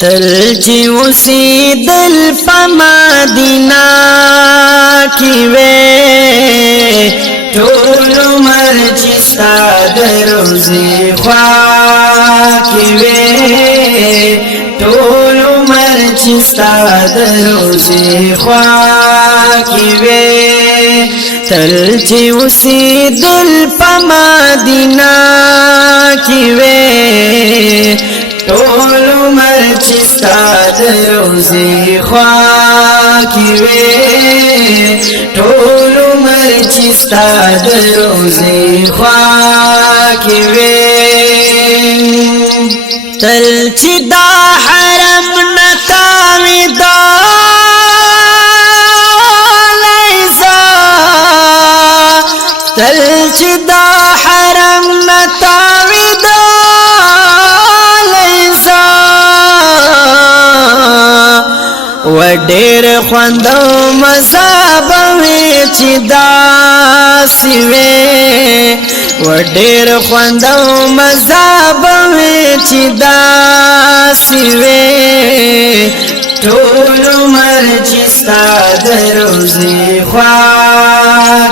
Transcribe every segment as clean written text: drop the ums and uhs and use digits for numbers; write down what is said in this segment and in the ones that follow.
تل چې اوسېدل په مدینه کې وې ټول عمر چې ستا د روضې خوا کې وې ټول عمر چې ستا د روضې خوا کې وې تل چې اوسېدل په مدینه کې وې ټول عمر چې ستا د روضې خوا کې وې ټول عمر چې ستا د روضې خوا کې وې تل چې دا حرم نه تاوېدلی زه تل چې دا حرم نه تاوېدلی وډېر خوند او مزه به وي چې داسې وې وډېر خوند او مزه به وي چې داسې وې ټول عمر چې ستا د روضې خوا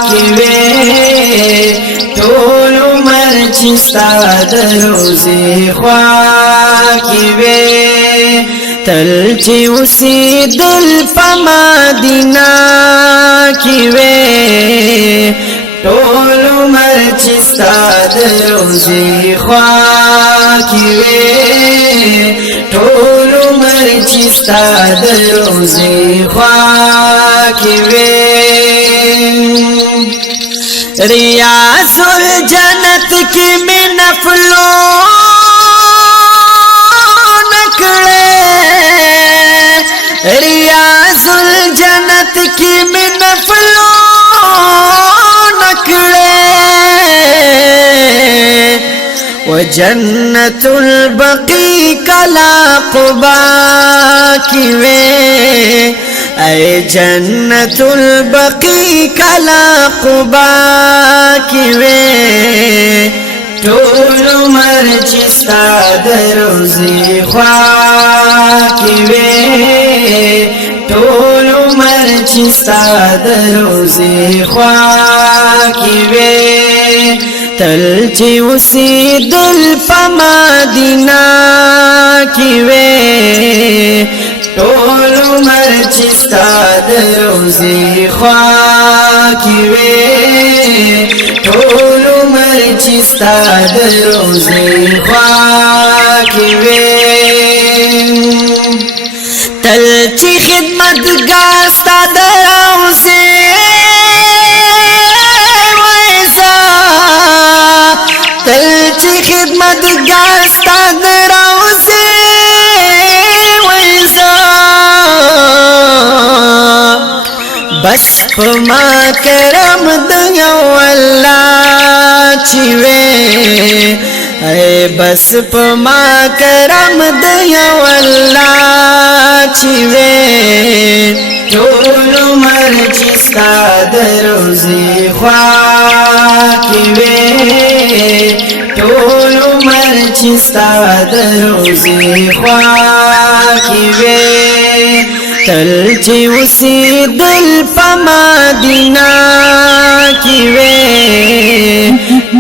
کې وې ټول عمر چې ستا د روضې خوا کې وې تل چې اوسېدل په مدینه کې وې ټول عمر چې ستا د روضې خوا کې وې ټول عمر چې ستا د روضې خوا کې وې ریاض الجنت کې مې نفلو ریاض الجنت کی میں نفلو نکڑے و جنت البقی کلا قبا کی وے اے جنت البقی کلا قبا کی وے ټول عمر چې ستا د روضې خوا کې وې ټول عمر چې ستا د روضې خوا کې وې تل چې اوسېدل په مدینه کې وې ټول عمر چې ستا د روضې خوا کې وې ټول عمر چې ستا د روضې خوا کې وې تل چې خدمتګار ستا د روضې وې زه تل چې خدمتګار ستا د روضې وې زه بس په ما کرم د یو الله چې وې اے بس په ما کرم د یو الله چې وې ټول عمر چې ستا د روضې خوا کې وې ټول عمر چې ستا د روضې خوا کې وې تل چې اوسېدل په مدینه کې وې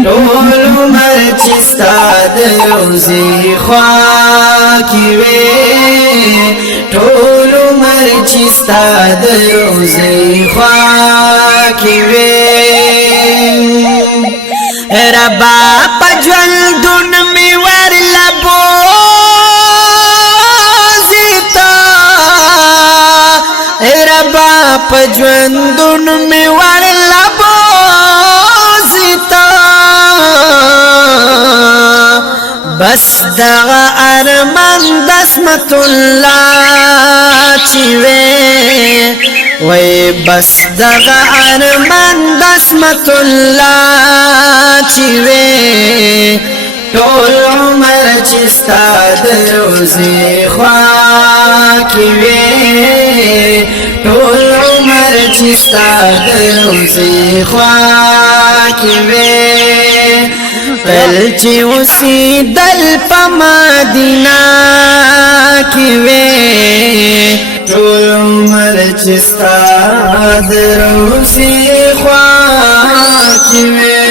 ټول عمر چې ستا د روضې خوا کې وې ټول عمر چې ستا د روضې خوا کې وې ربا په ژوندون مې ورلبو ربا په ژوندون مې ورلبو زیتا بس دغه ارمان د عصمت الله چې وې وای بس دغه ارمان د عصمت الله چې وې ټول عمر چې ستا د روضې خوا کې وې ټول عمر چې ستا د روضې خوا کې وې تل چې اوسېدل په مدینه کې وې ټول عمر چې ستا د روضې خوا کې وې